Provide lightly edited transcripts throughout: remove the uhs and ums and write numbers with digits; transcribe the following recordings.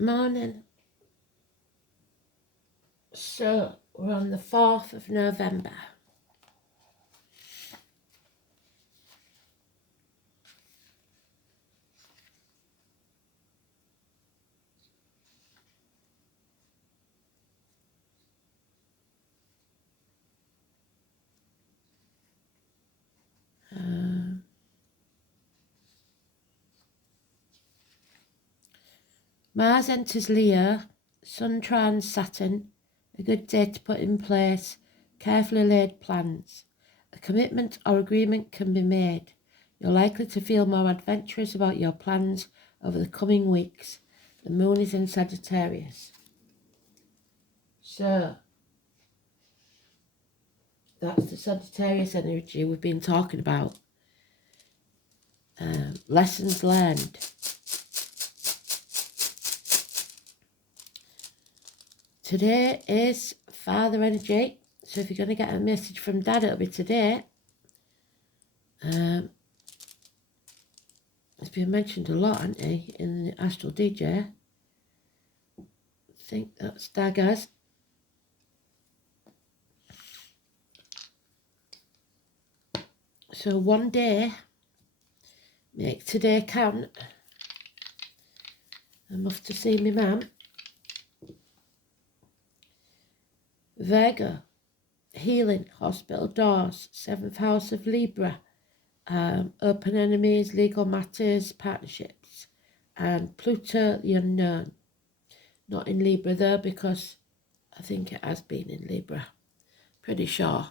Morning. So we're on the 4th of November. Mars enters Leo, Sun trines Saturn, a good day to put in place carefully laid plans. A commitment or agreement can be made. You're likely to feel more adventurous about your plans over the coming weeks. The moon is in Sagittarius. So, that's the Sagittarius energy we've been talking about. Lessons learned. Today is Father energy, so if you're going to get a message from Dad, it'll be today. It's been mentioned a lot, hasn't he, in the Astral DJ. I think that's Daggers. So one day, make today count. I'm off to see my mum. Virgo, healing, hospital doors, 7th house of Libra, open enemies, legal matters, partnerships, and Pluto, the unknown. Not in Libra though, because I think it has been in Libra. Pretty sure.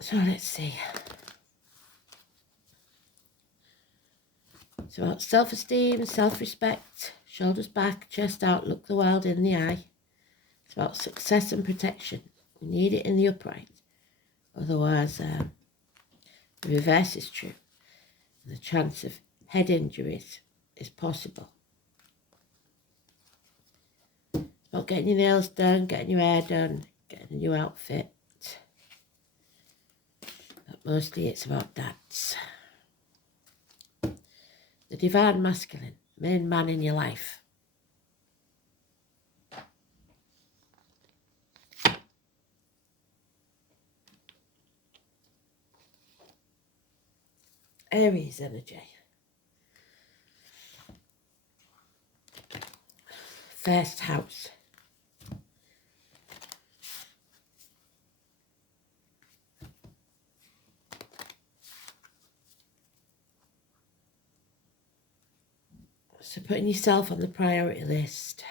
So let's see. It's about self-esteem, self-respect, shoulders back, chest out, look the world in the eye. It's about success and protection. We need it in the upright. Otherwise, the reverse is true. The chance of head injuries is possible. It's about getting your nails done, getting your hair done, getting a new outfit. But mostly it's about dads. The divine masculine, main man in your life. Aries energy. First house. So putting yourself on the priority list.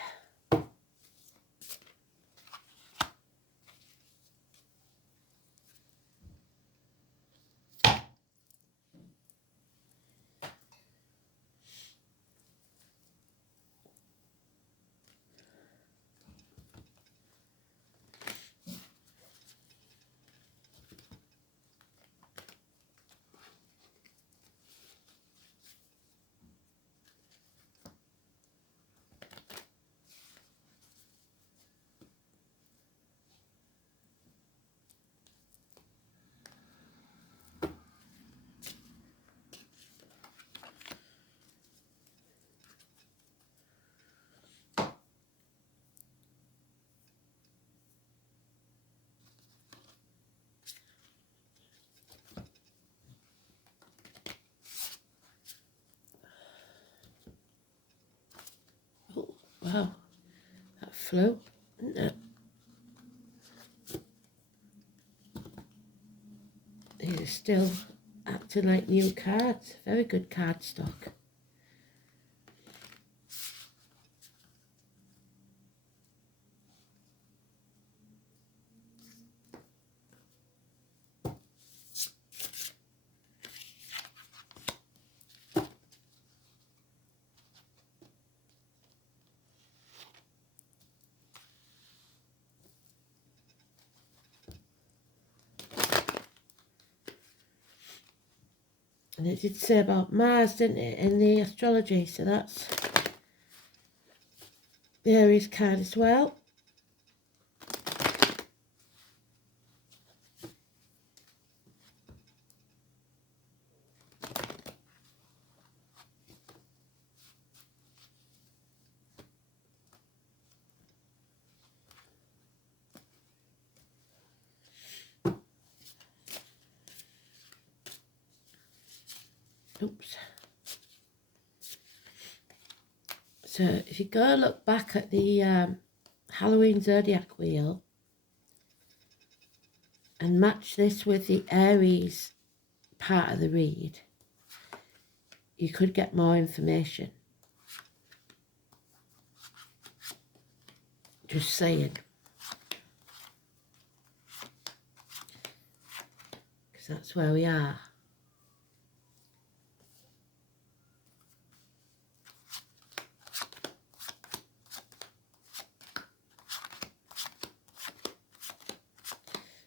Oh, wow. That flew, didn't it? These are still acting like new cards. Very good card stock. And it did say about Mars, didn't it, in the astrology, so that's the Aries card as well. Oops. So if you go look back at the Halloween Zodiac Wheel and match this with the Aries part of the read, you could get more information. Just saying. Because that's where we are.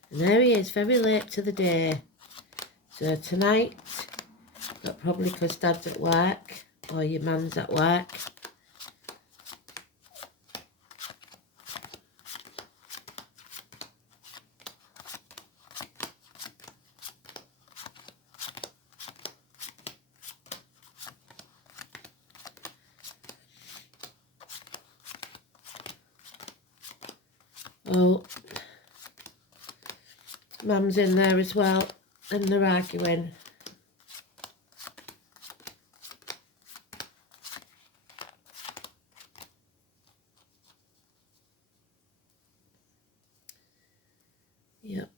And there he is, very late to the day. So tonight, but probably because Dad's at work or your man's at work. Oh, Mum's in there as well, and they're arguing. Yep.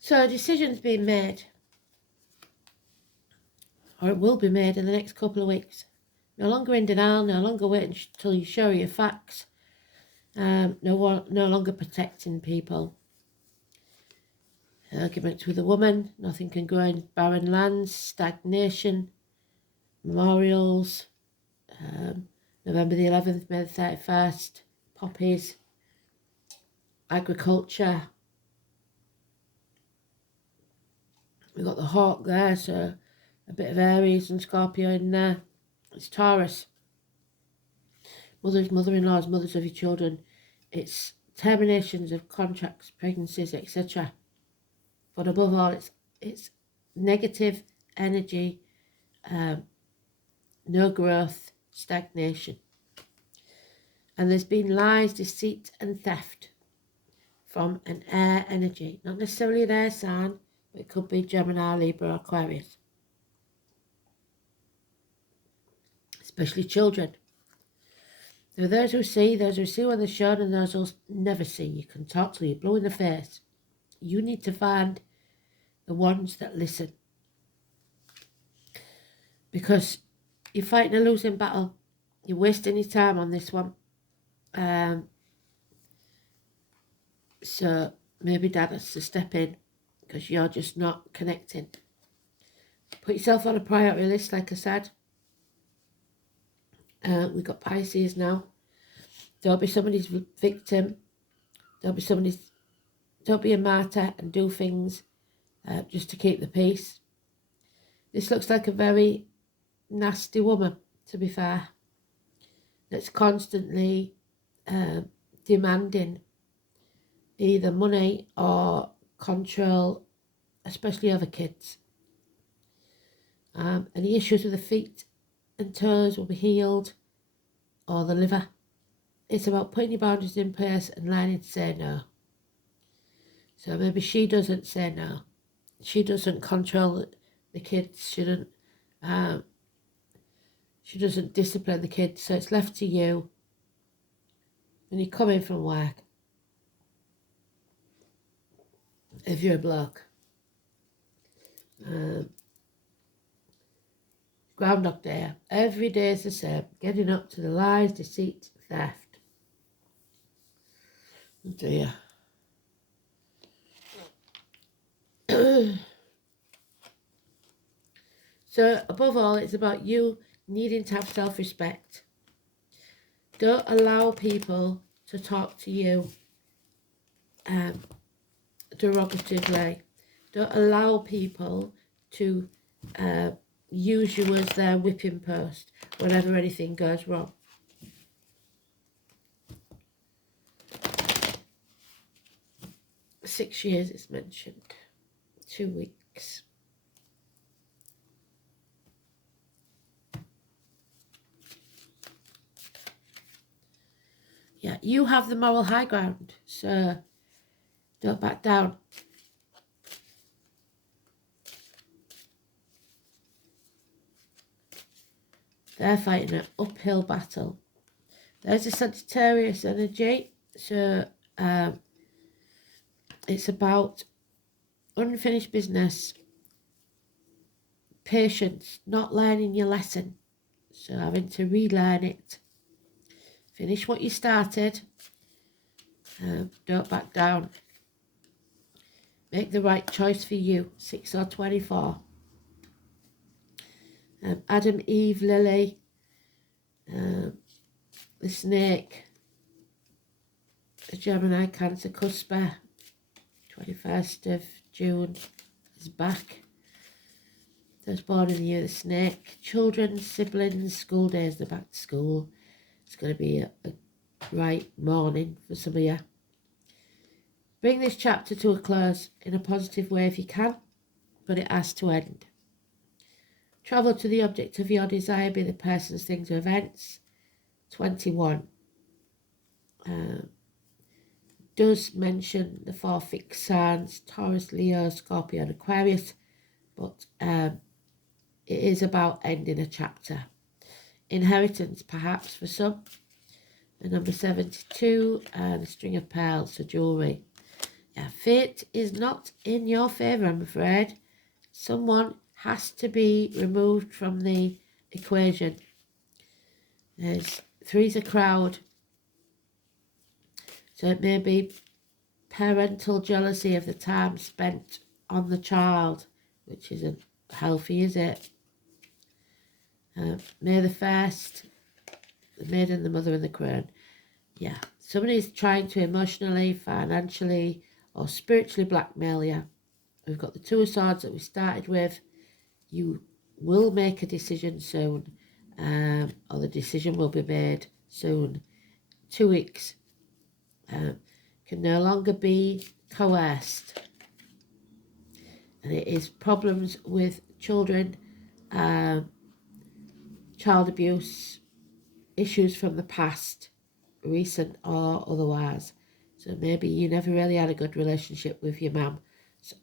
So a decision's been made, or it will be made in the next couple of weeks. No longer in denial, no longer waiting till you show your facts, no longer protecting people. Arguments with a woman, nothing can grow in barren lands, stagnation, memorials, November the 11th, May the 31st, poppies, agriculture. We've got the hawk there, so a bit of Aries and Scorpio in there. It's Taurus. Mothers, mother-in-laws, mothers of your children. It's terminations of contracts, pregnancies, etc. But above all, it's negative energy, no growth, stagnation. And there's been lies, deceit and theft from an air energy. Not necessarily an air sign, but it could be Gemini, Libra, Aquarius. Especially children. There are those who see when they're shown, and those who never see. You can talk till you blow in the face. You need to find the ones that listen. Because you're fighting a losing battle. You're wasting your time on this one. So maybe Dad has to step in because you're just not connecting. Put yourself on a priority list, like I said. We've got Pisces now. Don't be somebody's victim. Don't be a martyr and do things just to keep the peace. This looks like a very nasty woman, to be fair, that's constantly demanding either money or control, especially over kids. Any issues with the feet and toes will be healed, or the liver. It's about putting your boundaries in place and learning to say no. So maybe she doesn't say no. She doesn't control the kids. She doesn't discipline the kids. So it's left to you when you come in from work. If you're a bloke. Groundhog Day. Every day is the same. Getting up to the lies, deceit, theft. Oh dear. So above all, it's about you needing to have self-respect. Don't allow people to talk to you derogatively. Don't allow people to use you as their whipping post whenever anything goes wrong. Six years is mentioned. 2 weeks. Yeah, you have the moral high ground, so don't back down. They're fighting an uphill battle. There's a Sagittarius energy, so it's about unfinished business, patience, not learning your lesson, so having to relearn it. Finish what you started, don't back down. Make the right choice for you, 6 or 24. Adam, Eve, Lily, the snake, the Gemini, Cancer, Cusper, 21st of June is back. Those born in the year of the snake. Children, siblings, school days, they're back to school. It's going to be a right morning for some of you. Bring this chapter to a close in a positive way if you can, but it has to end. Travel to the object of your desire, be the persons, things, or events. 21. Does mention the 4 fixed signs, Taurus, Leo, Scorpio, and Aquarius, but it is about ending a chapter. Inheritance, perhaps, for some. The number 72, and a string of pearls for jewellery. Yeah, fate is not in your favour, I'm afraid. Someone has to be removed from the equation. There's 3's a crowd. So it may be parental jealousy of the time spent on the child, which isn't healthy, is it? May the 1st, the maiden, the mother, and the crone. Yeah, somebody's trying to emotionally, financially, or spiritually blackmail you. We've got the 2 of Swords that we started with. You will make a decision soon, or the decision will be made soon. 2 weeks. Can no longer be coerced. And it is problems with children, child abuse, issues from the past, recent or otherwise. So maybe you never really had a good relationship with your mum. So,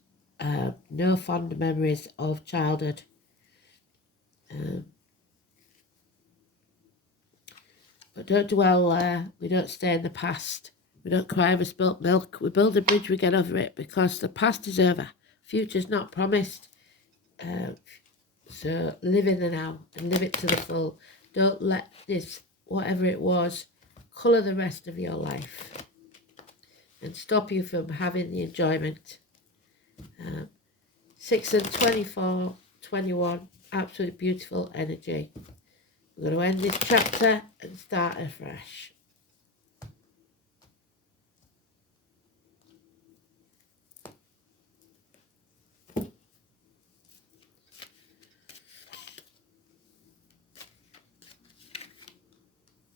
no fond memories of childhood. But don't dwell there. We don't stay in the past. We don't cry over spilt milk. We build a bridge, we get over it, because the past is over. Future's not promised. So live in the now and live it to the full. Don't let this, whatever it was, colour the rest of your life and stop you from having the enjoyment. 6 and 24, 21, absolutely beautiful energy. We're going to end this chapter and start afresh.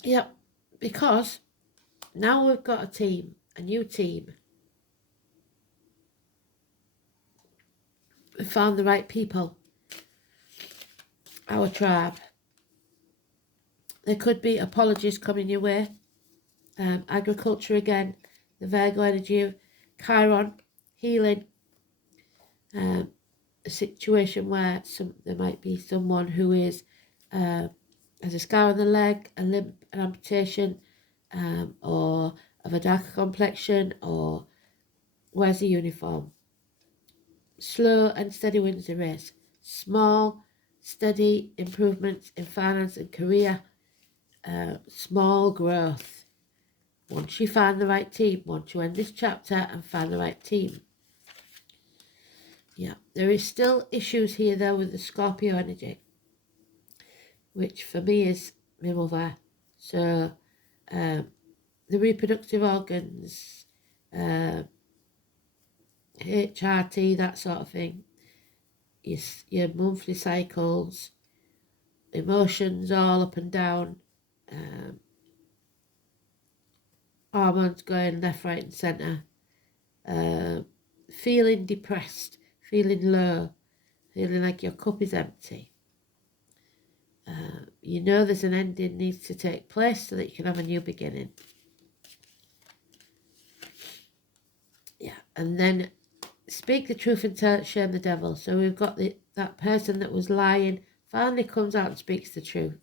Yep, because now we've got a team, a new team. We found the right people. Our tribe. There could be apologies coming your way. Agriculture again. The Virgo energy of Chiron. Healing. A situation where there might be someone who is has a scar on the leg, a limp, an amputation, or of a darker complexion, or wears a uniform. Slow and steady wins the race. Small, steady improvements in finance and career. Small growth. Once you find the right team, once you end this chapter and find the right team. Yeah, there is still issues here though with the Scorpio energy. which for me is my mother. So the reproductive organs, HRT, that sort of thing, your monthly cycles, emotions all up and down, hormones going left, right and centre, feeling depressed, feeling low, feeling like your cup is empty. You know there's an ending needs to take place so that you can have a new beginning. Yeah, and then speak the truth and shame the devil. So we've got that person that was lying finally comes out and speaks the truth.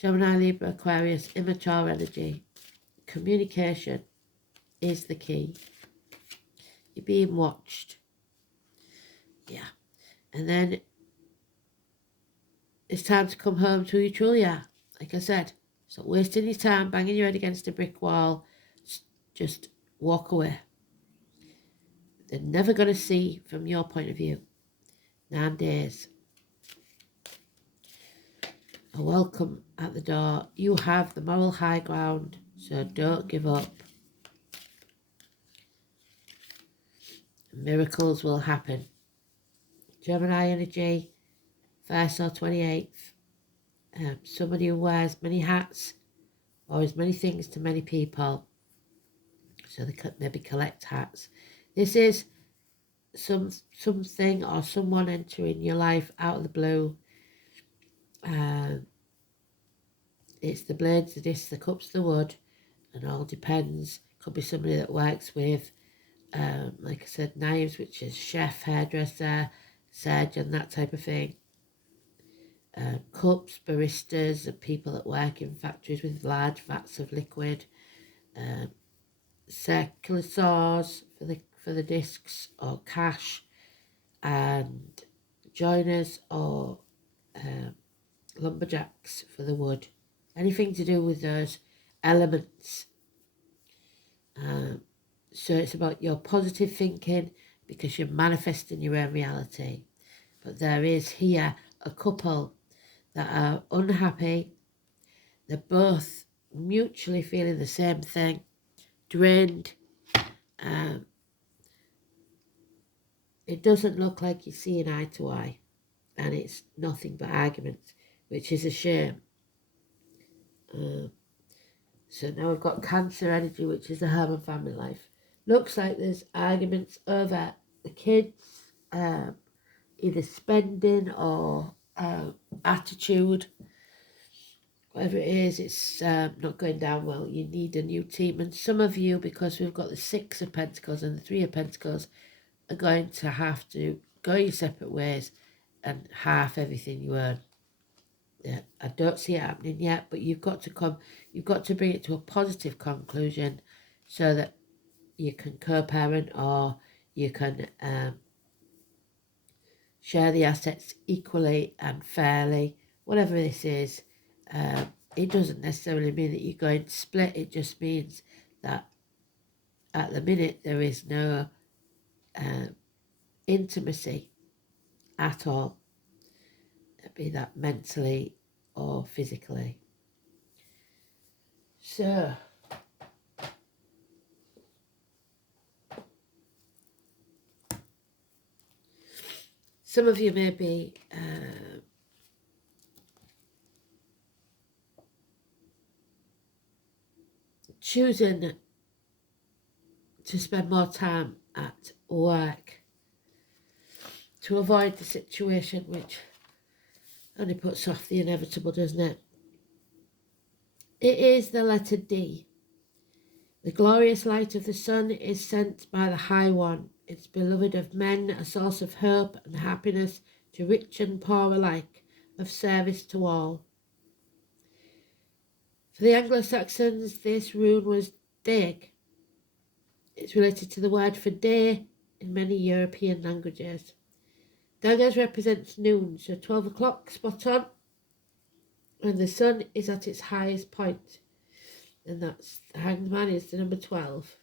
Gemini, Libra, Aquarius, immature energy. Communication is the key. You're being watched. Yeah. And then it's time to come home to who you truly are. Like I said, stop wasting your time banging your head against a brick wall. Just walk away. They're never going to see from your point of view. 9 days. A welcome at the door. You have the moral high ground, so don't give up. Miracles will happen. Gemini energy, 1st or 28th. Somebody who wears many hats or as many things to many people. So they could maybe collect hats. This is something or someone entering your life out of the blue. It's the blades, the discs, the cups, the wood, and all depends. Could be somebody that works with, like I said, knives, which is chef, hairdresser, surgeon, that type of thing. Cups, baristas, and people that work in factories with large vats of liquid. Circular saws for the discs, or cash, and joiners or lumberjacks for the wood. Anything to do with those elements. So it's about your positive thinking because you're manifesting your own reality. But there is here a couple that are unhappy. They're both mutually feeling the same thing, drained. It doesn't look like you're seeing eye to eye, and it's nothing but arguments, which is a shame. So now we've got Cancer energy, which is the home and family life. Looks like there's arguments over the kids, either spending or attitude. Whatever it is, it's not going down well. You need a new team. And some of you, because we've got the 6 of Pentacles and the 3 of Pentacles, are going to have to go your separate ways and half everything you earn. Yeah, I don't see it happening yet, but you've got to bring it to a positive conclusion so that you can co-parent or you can share the assets equally and fairly. Whatever this is, it doesn't necessarily mean that you're going to split. It just means that at the minute there is no intimacy at all, be that mentally or physically. So some of you may be choosing to spend more time at work to avoid the situation, which only puts off the inevitable, doesn't it? It is the letter D. The glorious light of the sun is sent by the High One. It's beloved of men, a source of hope and happiness to rich and poor alike, of service to all. For the Anglo-Saxons, this rune was Dag. It's related to the word for day in many European languages. Dagas represents noon, so 12 o'clock, spot on, and the sun is at its highest point, and that's the Hanged Man is the number 12.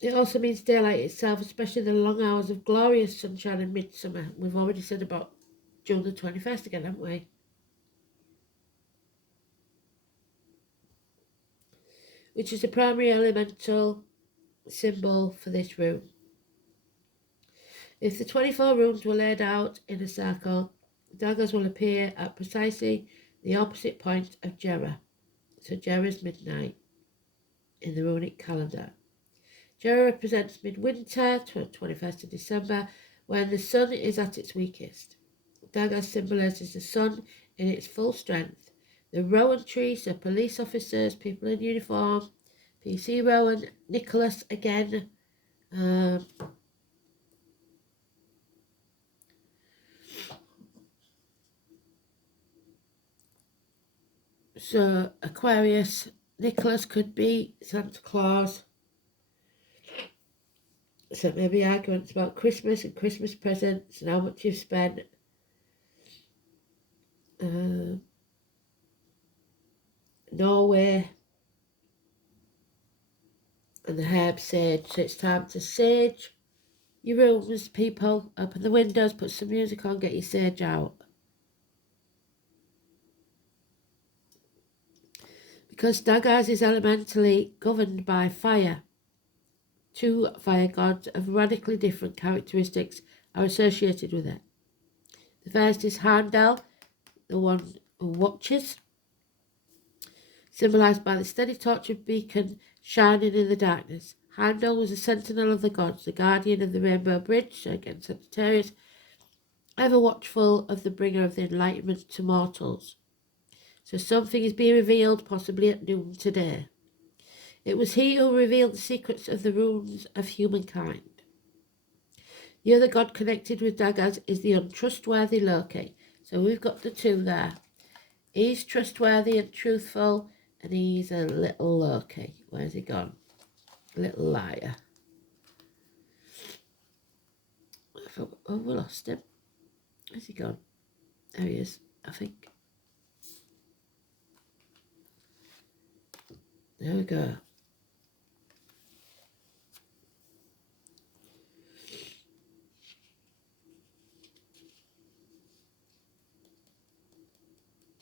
It also means daylight itself, especially the long hours of glorious sunshine in midsummer. We've already said about June the 21st again, haven't we? Which is the primary elemental symbol for this rune. If the 24 runes were laid out in a circle, daggers will appear at precisely the opposite point of Jera. So Jera is midnight in the runic calendar. Jera represents midwinter, 21st of December, when the sun is at its weakest. Dagger symbolises the sun in its full strength. The Rowan tree, so police officers, people in uniform, PC Rowan, Nicholas again. So Aquarius, Nicholas could be Santa Claus. So maybe arguments about Christmas and Christmas presents and how much you've spent. Norway and the herb sage. So it's time to sage your rooms, people. Open the windows, put some music on, get your sage out. Because Daggers is elementally governed by fire, two fire gods of radically different characteristics are associated with it. The first is Heimdall, the one who watches, symbolised by the steady torch beacon shining in the darkness. Heimdall was a sentinel of the gods, the guardian of the Rainbow Bridge, so again Sagittarius, ever watchful of the bringer of the enlightenment to mortals. So something is being revealed, possibly at noon today. It was he who revealed the secrets of the runes of humankind. The other god connected with Daggers is the untrustworthy Loki. So we've got the two there. He's trustworthy and truthful, and he's a little Loki. Where's he gone? A little liar. Oh, we lost him. Where's he gone? There he is, I think. There we go.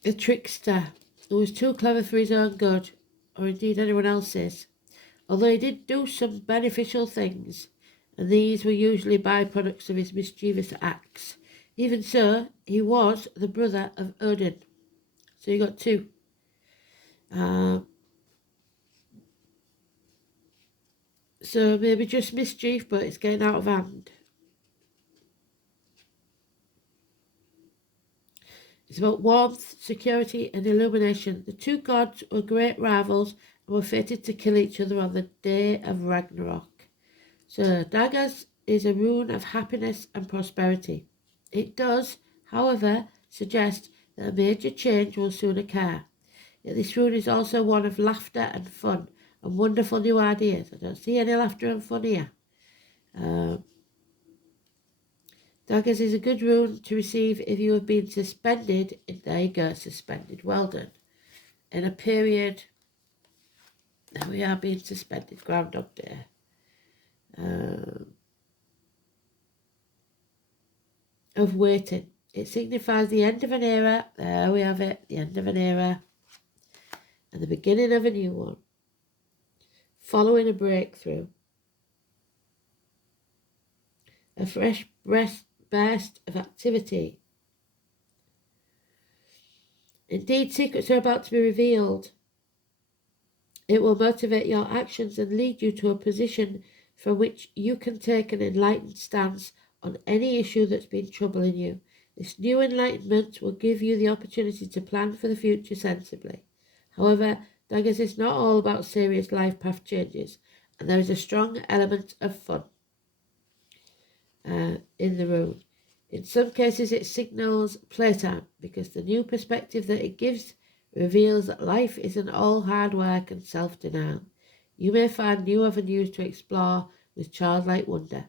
A trickster who was too clever for his own good, or indeed anyone else's, although he did do some beneficial things, and these were usually byproducts of his mischievous acts. Even so, he was the brother of Odin. So you got two. So maybe just mischief, but it's getting out of hand. It's about warmth, security, and illumination. The two gods were great rivals and were fated to kill each other on the day of Ragnarok. So daggers is a rune of happiness and prosperity. It does, however, suggest that a major change will soon occur. Yet this rune is also one of laughter and fun and wonderful new ideas. I don't see any laughter and fun here. Daggers is a good rune to receive if you have been suspended. There you go, suspended. Well done. In a period, now we are being suspended. Groundhog Day. Of waiting. It signifies the end of an era. There we have it. The end of an era. And the beginning of a new one. Following a breakthrough. A fresh burst of activity. Indeed, secrets are about to be revealed. It will motivate your actions and lead you to a position from which you can take an enlightened stance on any issue that's been troubling you. This new enlightenment will give you the opportunity to plan for the future sensibly. However, daggers is not all about serious life path changes, and there is a strong element of fun in the rune. In some cases, it signals playtime because the new perspective that it gives reveals that life isn't all hard work and self-denial. You may find new avenues to explore with childlike wonder.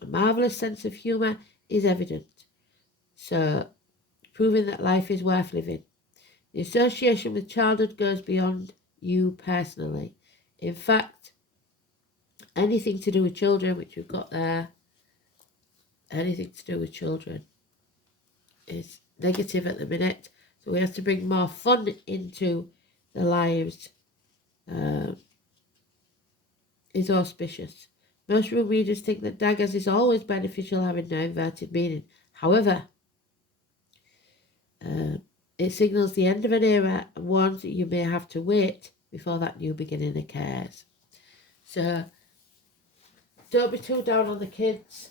A marvellous sense of humour is evident, so proving that life is worth living. The association with childhood goes beyond you personally. In fact, anything to do with children, which we've got there, anything to do with children is negative at the minute. So we have to bring more fun into the lives. Is auspicious. Most room readers think that daggers is always beneficial, having no inverted meaning. However, it signals the end of an era and warns that you may have to wait before that new beginning occurs. So, don't be too down on the kids.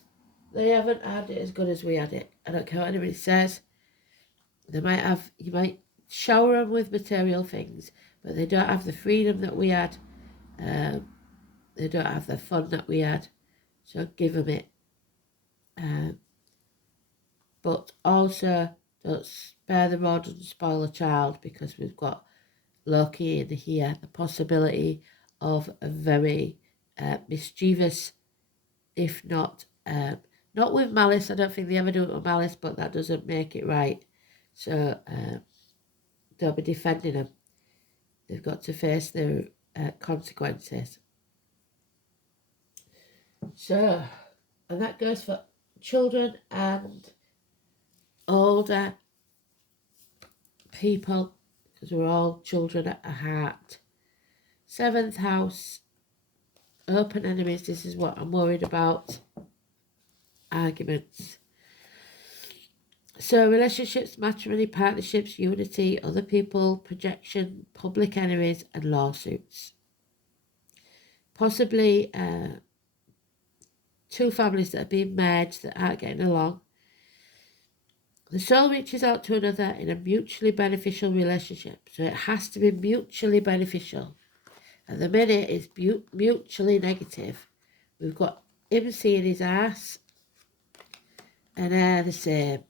They haven't had it as good as we had it. I don't care what anybody says. You might shower them with material things, but they don't have the freedom that we had. They don't have the fun that we had. So give them it. But also don't spare the rod and spoil the child, because we've got Loki in here, the possibility of a very mischievous, if not with malice. I don't think they ever do it with malice, but that doesn't make it right. So don't be defending them. They've got to face their consequences. So, and that goes for children and older people, because we're all children at heart. 7th house, open enemies. This is what I'm worried about. Arguments. So relationships, matrimony, partnerships, unity, other people, projection, public enemies and lawsuits. Possibly two families that are being merged that aren't getting along. The soul reaches out to another in a mutually beneficial relationship. So it has to be mutually beneficial. At the minute, it's mutually negative. We've got him seeing his ass and her the same.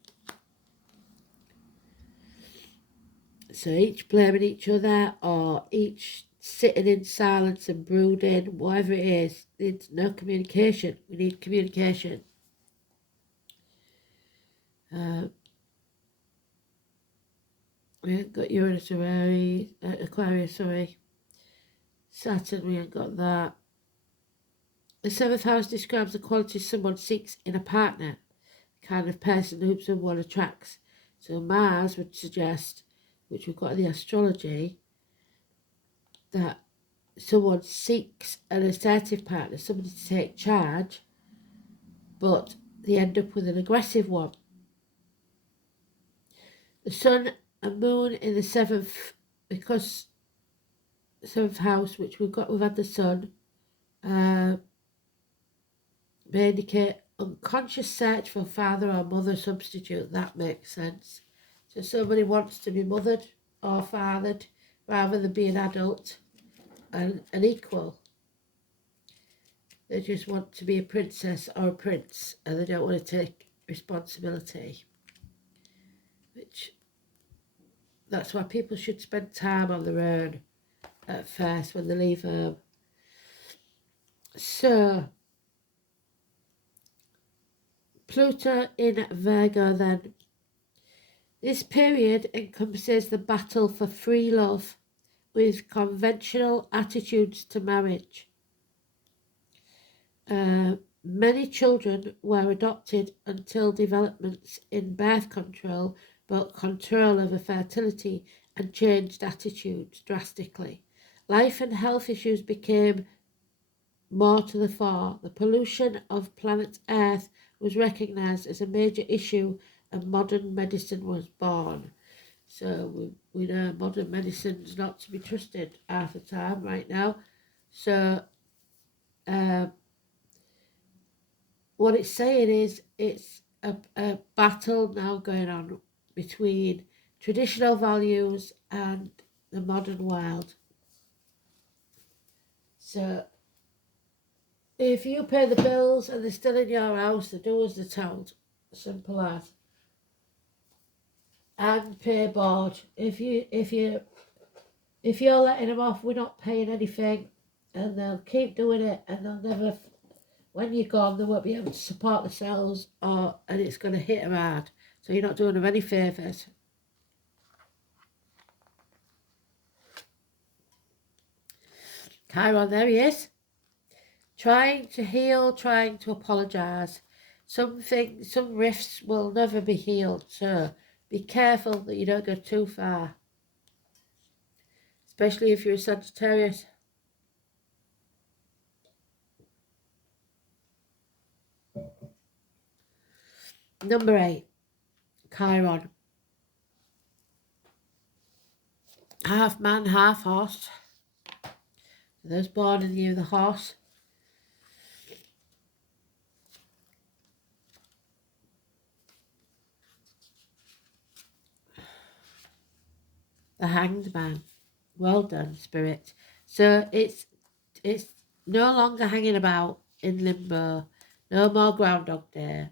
So each blaming each other, or each sitting in silence and brooding, whatever it is. There's no communication. We need communication. We ain't got Uranus or Aquarius, sorry. Saturn, we ain't got that. The 7th house describes the qualities someone seeks in a partner, the kind of person whom someone attracts. So Mars would suggest, which we've got in the astrology, that someone seeks an assertive partner, somebody to take charge, but they end up with an aggressive one. The sun and moon in the 7th, because 7th house, which we've had the sun, may indicate unconscious search for father or mother substitute. That makes sense. So somebody wants to be mothered or fathered rather than be an adult and an equal. They just want to be a princess or a prince, and they don't want to take responsibility. That's why people should spend time on their own at first when they leave home. So, Pluto in Virgo then. This period encompasses the battle for free love with conventional attitudes to marriage. Many children were adopted until developments in birth control brought control over fertility and changed attitudes drastically. Life and health issues became more to the fore. The pollution of planet Earth was recognised as a major issue and modern medicine was born. So we know modern medicine's not to be trusted half the time right now. So what it's saying is it's a battle now going on between traditional values and the modern world. So if you pay the bills and they're still in your house, they do as they're told. Simple as. And pay board. If you're letting them off, we're not paying anything, and they'll keep doing it, and they'll never. When you're gone, they won't be able to support themselves, and it's going to hit them hard. So you're not doing them any favours. Chiron, there he is. Trying to heal, trying to apologise. Some rifts will never be healed, so be careful that you don't go too far. Especially if you're a Sagittarius. Number 8, Chiron. Half man, half horse. Those born in the year of the horse. The Hanged Man. Well done, Spirit. So it's no longer hanging about in limbo. No more Groundhog Day.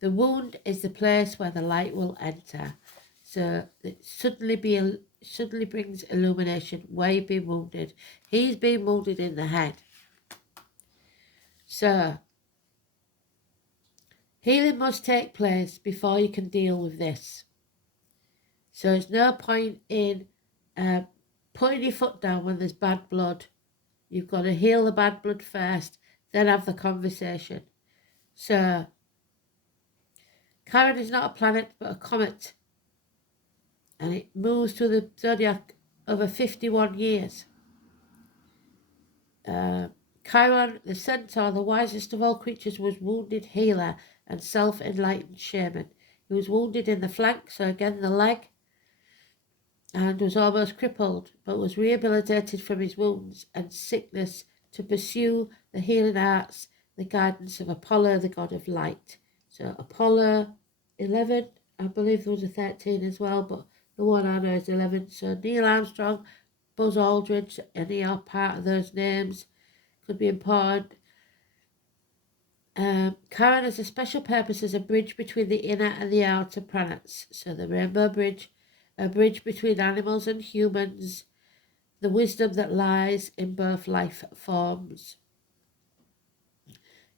The wound is the place where the light will enter. So it suddenly brings illumination where you've been wounded. He's been wounded in the head. So healing must take place before you can deal with this. So there's no point in putting your foot down when there's bad blood. You've got to heal the bad blood first, then have the conversation. So Chiron is not a planet but a comet, and it moves through the zodiac over 51 years. Chiron, the centaur, the wisest of all creatures, was wounded healer and self-enlightened shaman. He was wounded in the flank, so again the leg, and was almost crippled, but was rehabilitated from his wounds and sickness to pursue the healing arts, the guidance of Apollo, the god of light. So Apollo 11, I believe there was a 13 as well, but the one I know is 11. So Neil Armstrong, Buzz Aldrin, any are part of those names, could be important. Chiron has a special purpose as a bridge between the inner and the outer planets. So the Rainbow Bridge, a bridge between animals and humans, the wisdom that lies in both life forms.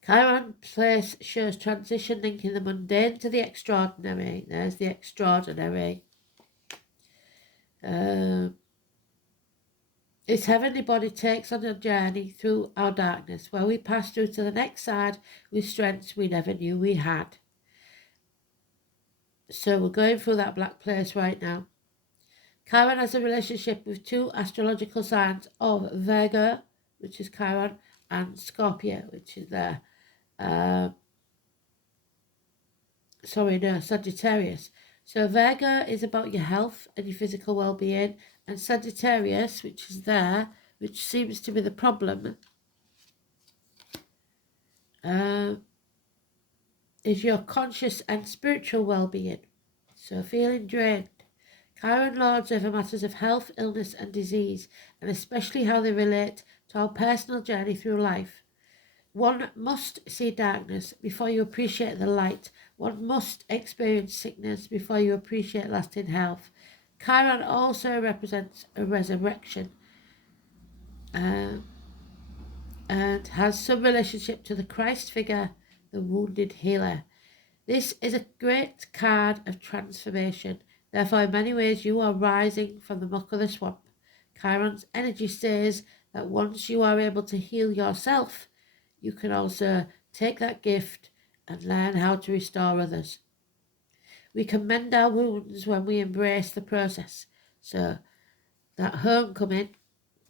Chiron place shows transition linking the mundane to the extraordinary. There's the extraordinary. Its heavenly body takes on a journey through our darkness, where we pass through to the next side with strengths we never knew we had. So we're going through that black place right now. Chiron has a relationship with two astrological signs of Virgo, which is Chiron, and Scorpio, which is there. Sagittarius. So Virgo is about your health and your physical well-being, and Sagittarius, which is there, which seems to be the problem, is your conscious and spiritual well-being. So feeling drained. Chiron lords over matters of health, illness and disease, and especially how they relate to our personal journey through life. One must see darkness before you appreciate the light. One must experience sickness before you appreciate lasting health. Chiron also represents a resurrection and has some relationship to the Christ figure, the wounded healer. This is a great card of transformation. Therefore, in many ways, you are rising from the muck of the swamp. Chiron's energy says that once you are able to heal yourself, you can also take that gift and learn how to restore others. We can mend our wounds when we embrace the process. So that homecoming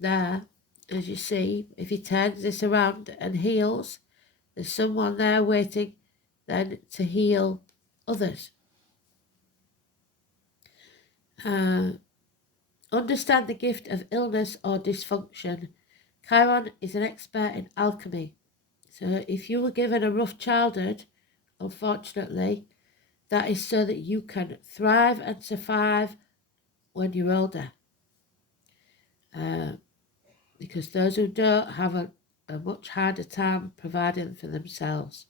there, as you see, if he turns this around and heals, there's someone there waiting then to heal others. Understand the gift of illness or dysfunction. Chiron is an expert in alchemy. So if you were given a rough childhood, unfortunately, that is so that you can thrive and survive when you're older. Because those who don't have a much harder time providing for themselves.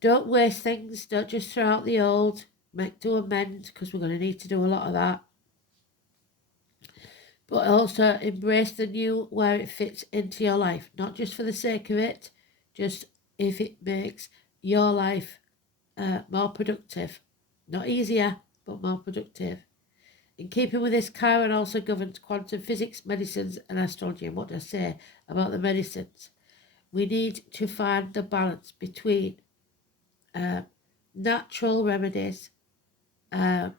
Don't waste things. Don't just throw out the old. Make do amend, because we're going to need to do a lot of that. But also embrace the new where it fits into your life. Not just for the sake of it, just if it makes your life more productive. Not easier, but more productive. In keeping with this, Chiron also governs quantum physics, medicines, and astrology. And what do I say about the medicines? We need to find the balance between natural remedies and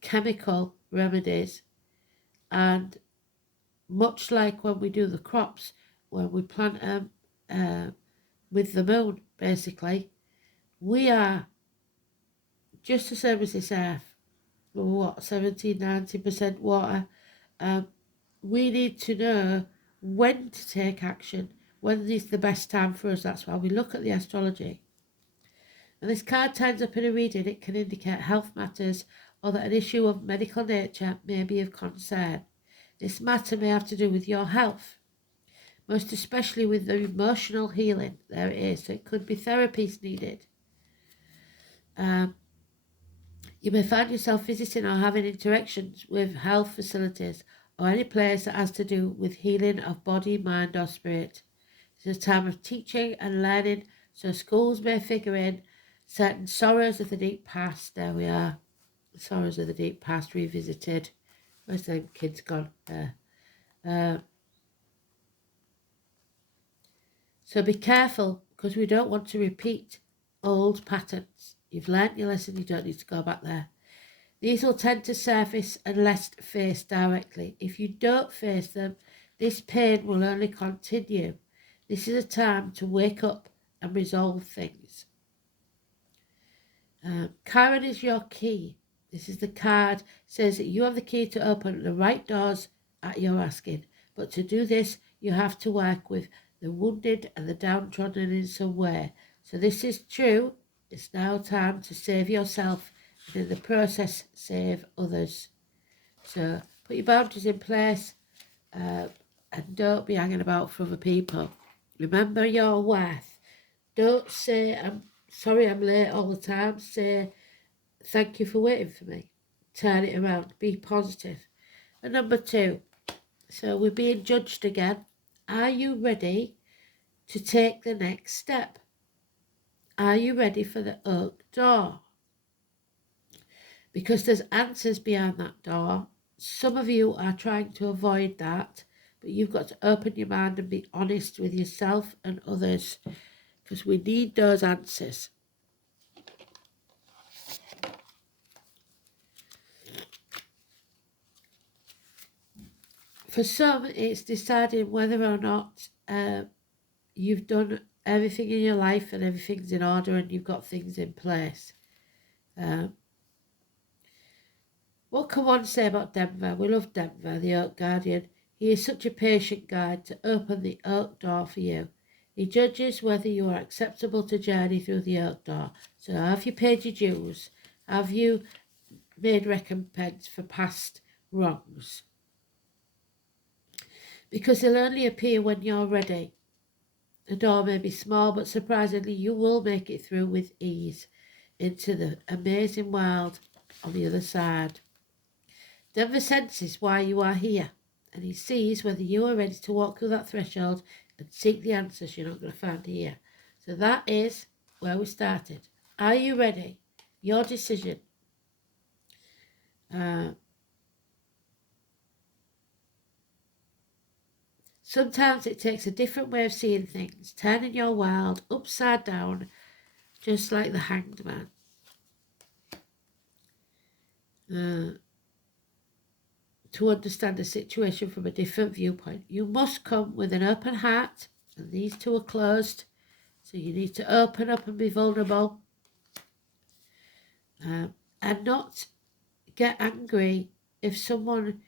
chemical remedies, and much like when we do the crops, when we plant them with the moon, basically, we are just the same as this earth. What, 70-90% water? We need to know when to take action, when is the best time for us. That's why we look at the astrology. And this card turns up in a reading, it can indicate health matters or that an issue of medical nature may be of concern. This matter may have to do with your health, most especially with the emotional healing. There it is. So it could be therapies needed. You may find yourself visiting or having interactions with health facilities or any place that has to do with healing of body, mind or spirit. It's a time of teaching and learning, so schools may figure in certain sorrows of the deep past. There we are. Sorrows of the deep past revisited. Where's them kids gone? There. So be careful, because we don't want to repeat old patterns. You've learnt your lesson, you don't need to go back there. These will tend to surface unless faced directly. If you don't face them, this pain will only continue. This is a time to wake up and resolve things. Chiron is your key. This is the card, says that you have the key to open the right doors at your asking. But to do this, you have to work with the wounded and the downtrodden in some way. So this is true. It's now time to save yourself and in the process save others. So put your boundaries in place and don't be hanging about for other people. Remember your worth. Don't say, I'm sorry I'm late all the time. Say, thank you for waiting for me. Turn it around. Be positive. And number 2, so we're being judged again. Are you ready to take the next step? Are you ready for the oak door? Because there's answers behind that door. Some of you are trying to avoid that, but you've got to open your mind and be honest with yourself and others, because we need those answers. For some, it's deciding whether or not you've done everything in your life and everything's in order and you've got things in place. What can one say about Denver? We love Denver, the Oak Guardian. He is such a patient guide to open the oak door for you. He judges whether you are acceptable to journey through the oak door. So have you paid your dues? Have you made recompense for past wrongs? Because he'll only appear when you're ready. The door may be small, but surprisingly you will make it through with ease into the amazing world on the other side. Denver senses why you are here, and he sees whether you are ready to walk through that threshold and seek the answers you're not going to find here. So that is where we started. Are you ready? Your decision. Sometimes it takes a different way of seeing things, turning your world upside down, just like the Hanged Man. To understand a situation from a different viewpoint. You must come with an open heart, and these two are closed, so you need to open up and be vulnerable, and not get angry if someone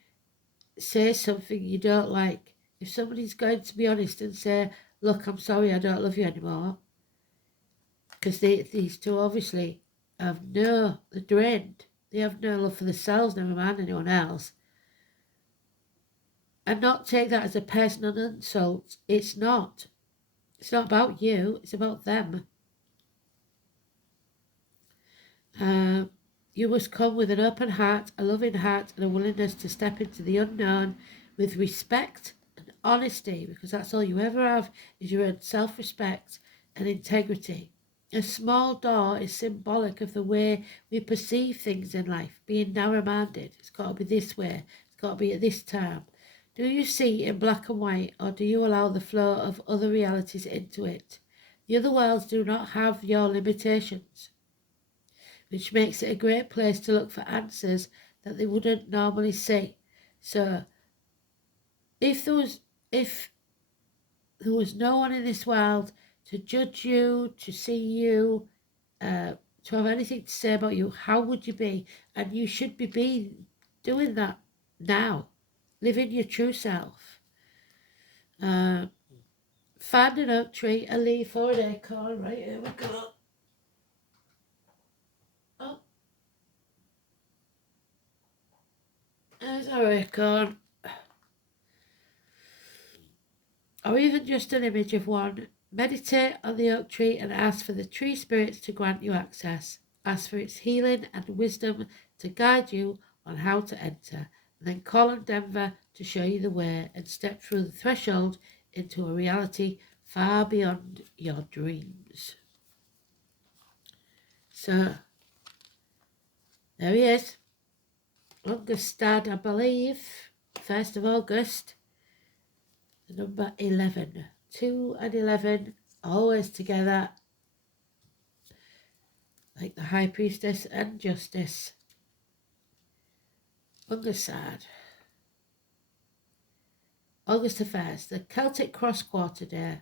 says something you don't like. If somebody's going to be honest and say, look, I'm sorry, I don't love you anymore, because these two obviously they're drained. They have no love for themselves, never mind anyone else. And not take that as a personal insult. It's not. It's not about you. It's about them. You must come with an open heart, a loving heart, and a willingness to step into the unknown with respect and honesty, because that's all you ever have is your own self-respect and integrity. A small door is symbolic of the way we perceive things in life, being narrow-minded. It's got to be this way. It's got to be at this time. Do you see in black and white, or do you allow the flow of other realities into it? The other worlds do not have your limitations, which makes it a great place to look for answers that they wouldn't normally see. So, if there was no one in this world to judge you, to see you, to have anything to say about you, how would you be? And you should be doing that now, living your true self. Find an oak tree, a leaf or an acorn. Right, here we go. Oh, there's our acorn. Or even just an image of one. Meditate on the oak tree and ask for the tree spirits to grant you access. Ask for its healing and wisdom to guide you on how to enter. And then call on Denver to show you the way and step through the threshold into a reality far beyond your dreams. So, there he is. August start, I believe. 1st of August. The number 11. 2 and 11, always together. Like the High Priestess and Justice. August side. August the 1st, the Celtic Cross Quarter Day,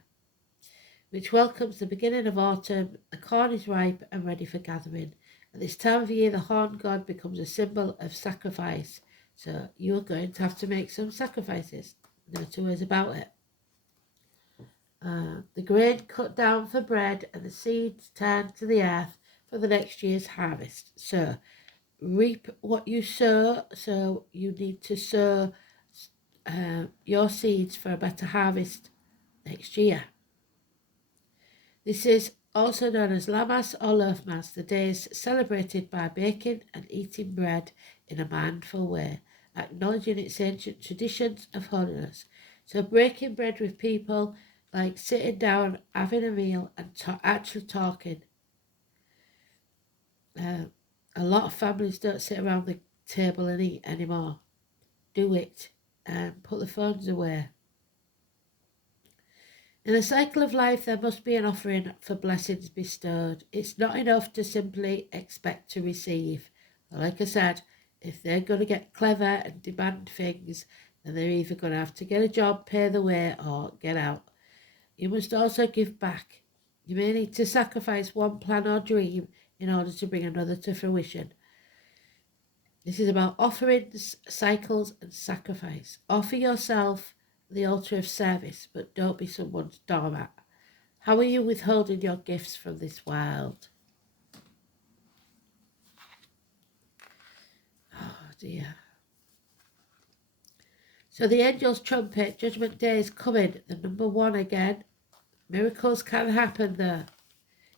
which welcomes the beginning of autumn. The corn is ripe and ready for gathering. At this time of year, the horn god becomes a symbol of sacrifice. So you're going to have to make some sacrifices. No two ways about it. The grain cut down for bread and the seeds turned to the earth for the next year's harvest. So reap what you sow. So you need to sow your seeds for a better harvest next year. This is also known as Lammas or Loafmas, the days celebrated by baking and eating bread in a mindful way, acknowledging its ancient traditions of holiness. So breaking bread with people, like sitting down, having a meal and actually talking. A lot of families don't sit around the table and eat anymore. Do it and put the phones away. In the cycle of life, there must be an offering for blessings bestowed. It's not enough to simply expect to receive. Like I said, if they're going to get clever and demand things, then they're either going to have to get a job, pay the way, or get out. You must also give back. You may need to sacrifice one plan or dream in order to bring another to fruition. This is about offerings, cycles, and sacrifice. Offer yourself the altar of service, but don't be someone's doormat. How are you withholding your gifts from this world? Oh dear. So the angel's trumpet, Judgment Day is coming, the number 1 again. Miracles can happen there.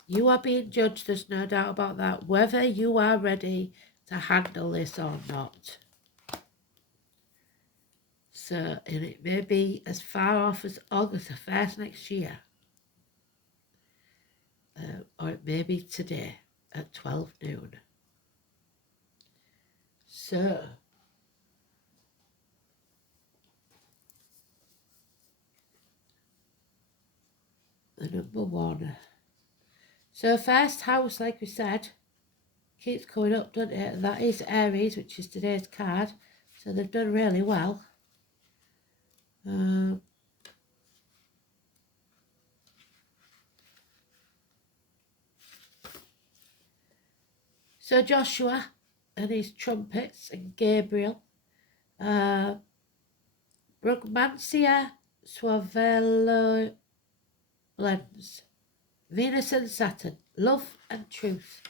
You are being judged, there's no doubt about that, whether you are ready to handle this or not. So, and it may be as far off as August the 1st next year. Or it may be today at 12 noon. So, the number 1. So first house, like we said, keeps coming up, doesn't it? And that is Aries, which is today's card. So they've done really well. So Joshua and his trumpets and Gabriel. Brugmansia Suavello Lens. Venus and Saturn. Love and truth.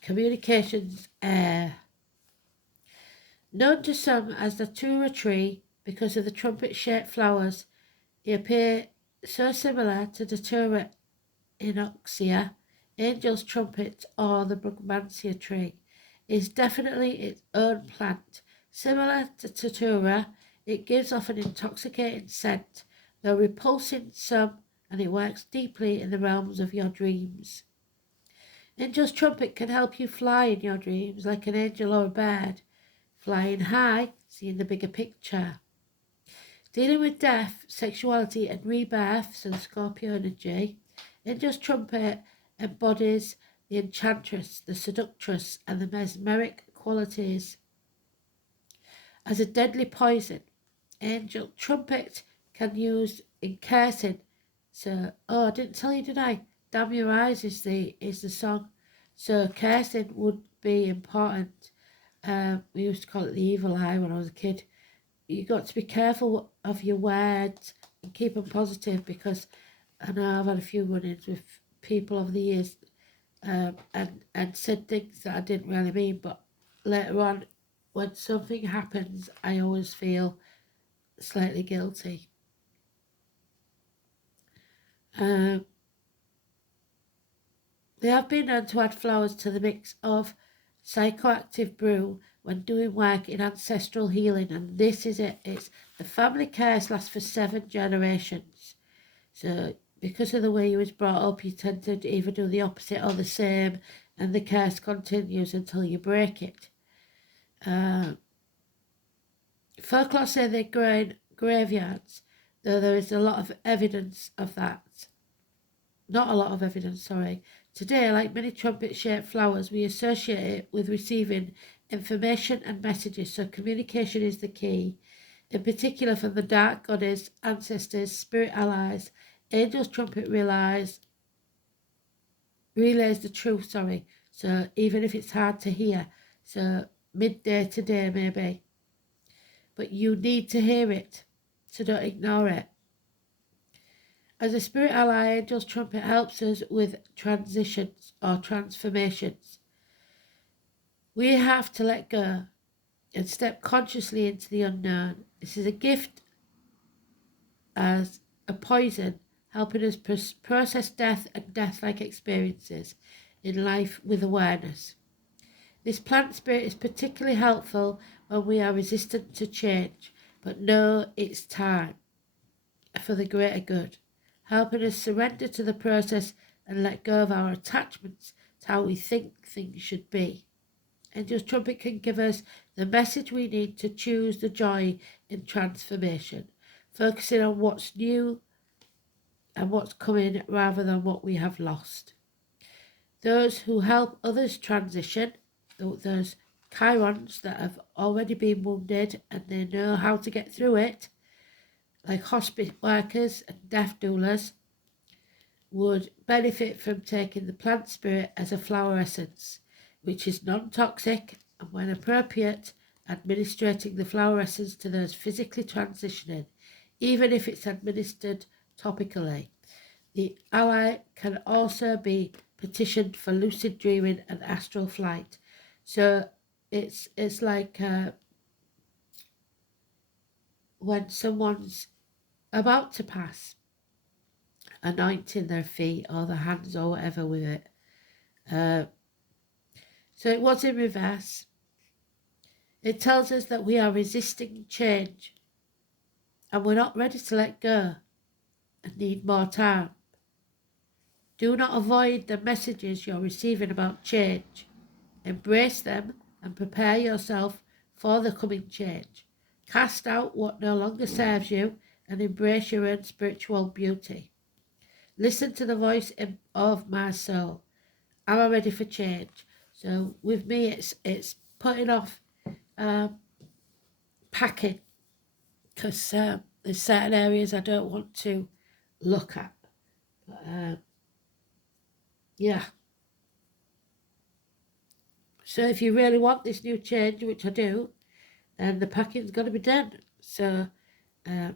Communications air. Known to some as the Tura tree because of the trumpet-shaped flowers, they appear so similar to the Tura inoxia, angel's trumpet, or the Brugmansia tree. It is definitely its own plant. Similar to Tatura, it gives off an intoxicating scent, though repulsing some, and it works deeply in the realms of your dreams. Angel's trumpet can help you fly in your dreams like an angel or a bird, flying high, seeing the bigger picture. Dealing with death, sexuality and rebirth, so the Scorpio energy, Angel's trumpet embodies the enchantress, the seductress and the mesmeric qualities. As a deadly poison, Angel trumpet can use in cursing. So, I didn't tell you, did I? Damn Your Eyes is the song. So cursing would be important. We used to call it the evil eye when I was a kid. You got to be careful of your words and keep them positive, because I know I've had a few run-ins with people over the years, and said things that I didn't really mean, but later on, when something happens, I always feel slightly guilty. They have been known to add flowers to the mix of psychoactive brew when doing work in ancestral healing, and this is it. It's the family curse lasts for 7 generations. So because of the way you was brought up, you tend to either do the opposite or the same, and the curse continues until you break it. Folklore say they grow in graveyards, though there is a lot of evidence of that. Not a lot of evidence, sorry. Today, like many trumpet-shaped flowers, we associate it with receiving information and messages, so communication is the key. In particular, from the dark goddess, ancestors, spirit allies, Angel's trumpet relays the truth, so even if it's hard to hear, so midday today maybe, but you need to hear it, so don't ignore it. As a spirit ally, Angel's trumpet helps us with transitions or transformations. We have to let go and step consciously into the unknown. This is a gift as a poison, helping us process death and death-like experiences in life with awareness. This plant spirit is particularly helpful when we are resistant to change, but know it's time for the greater good, helping us surrender to the process and let go of our attachments to how we think things should be. Angel's trumpet can give us the message we need to choose the joy in transformation, focusing on what's new and what's coming rather than what we have lost. Those who help others transition, those chirons that have already been wounded and they know how to get through it, like hospice workers and death doulas, would benefit from taking the plant spirit as a flower essence, which is non-toxic, and when appropriate, administrating the flower essence to those physically transitioning, even if it's administered topically. The ally can also be petitioned for lucid dreaming and astral flight. So it's like when someone's about to pass, anointing their feet or their hands or whatever with it. So it was in reverse. It tells us that we are resisting change and we're not ready to let go and need more time. Do not avoid the messages you're receiving about change. Embrace them and prepare yourself for the coming change. Cast out what no longer serves you and embrace your own spiritual beauty. Listen to the voice of my soul. Am I ready for change? So with me, it's putting off packing, because there's certain areas I don't want to look at. But, yeah. So if you really want this new change, which I do, then the packing's got to be done. So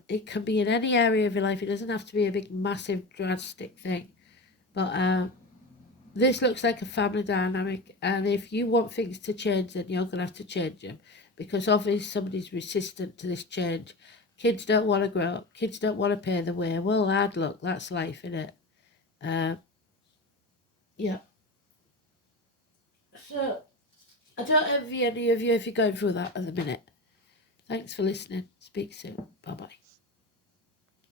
it can be in any area of your life. It doesn't have to be a big, massive, drastic thing. But this looks like a family dynamic, and if you want things to change, then you're going to have to change them, because obviously somebody's resistant to this change. Kids don't want to grow up. Kids don't want to pay the way. Well, hard luck. That's life, isn't it? Yeah. So I don't envy any of you if you're going through that at the minute. Thanks for listening. Speak soon. Bye-bye.